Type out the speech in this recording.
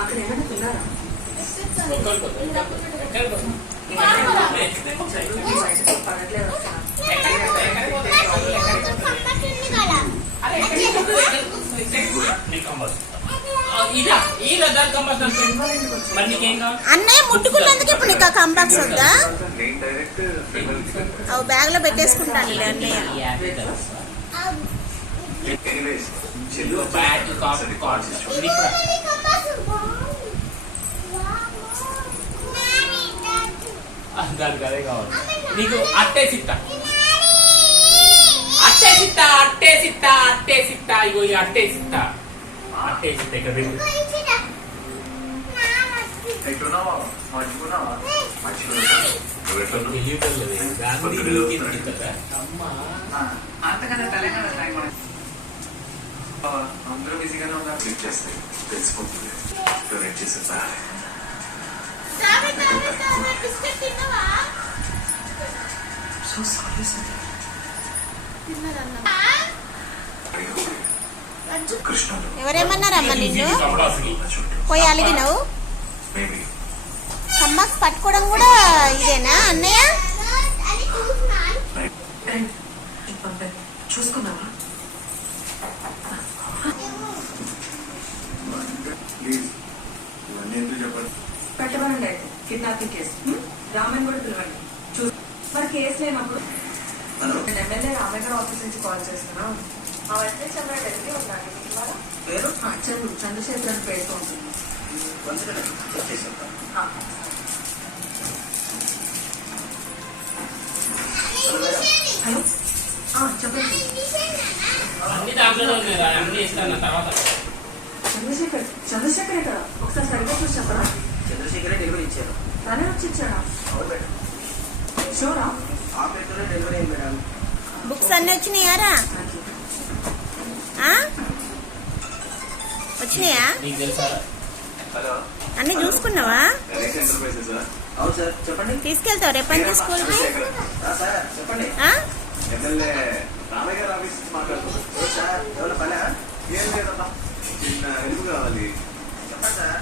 అక్కడ ఏమైనా తిన్నారా? అన్నయ్య ముట్టుకున్నందుకు ఇప్పుడు నీకు కంబాక్స్ వద్దా? అవి బ్యాగ్ లో పెట్టేసుకుంటాను అన్నయ్య. దానికి అదే కావాలి నీకు. అట్టేసిత్తా అట్టేసిత్తా అట్టేసిత్తా అట్టేసిత్తా ఇగో ఇక అట్టేసిత్తా అట్టేసిత్తా ఇక్కడ అంతకన్నా తెలంగాణ అందరూ బిజీగానే ఉన్నారు. క్లిక్ చేస్తే తెలిసిపోతుంది. డొనేట్ చేసేస్తా. So sorry sir. కృష్ణలో ఎవరేమన్నారమ్మా నిన్ను? పోయి అలిగినావు? కంబాక్స్ పట్టుకోవడం కూడా ఇదేనా అన్నయ్య? చూసుకున్నావా? పెట్టమనండి అయితే కిడ్నాపింగ్ కేసు. రామన్ కూడా పిలవండి. మరి కేసు లేనప్పుడు నేను ఎమ్మెల్యే రామయ్య గారు ఆఫీస్ నుంచి కాల్ చేస్తున్నా. మా వెంటనే చంద్రశేఖర్ ఉన్నాను. పేరు చంద్రశేఖర్ అని పేరుతో ఉంటుంది. హలో చెప్పండి. చంద్రశేఖరే కదా? ఒకసారి సరిగ్గా చూసి చెప్పరా? చంద్రశేఖరే డెలివరీ ఇచ్చారు. తనే వచ్చి ఇచ్చాడా? షూరా? ఆ పేరుతోనే డెలివరీ అయింది మేడం. బుక్స్ అన్ని వచ్చినాయారా? వచ్చినాయా? అన్ని చూసుకున్నావా? అవును సార్ చెప్పండి. తీసుకెళ్తావు రేపటి నుంచి స్కూల్ కి? సార్ చెప్పండి. రామయ్య గారు ఆఫీస్ మాట్లాడుతున్నారు సార్ ఎవరి పనా? ఏం లేదమ్మా, చిన్న హెల్ప్ కావాలి. చెప్పండి సార్.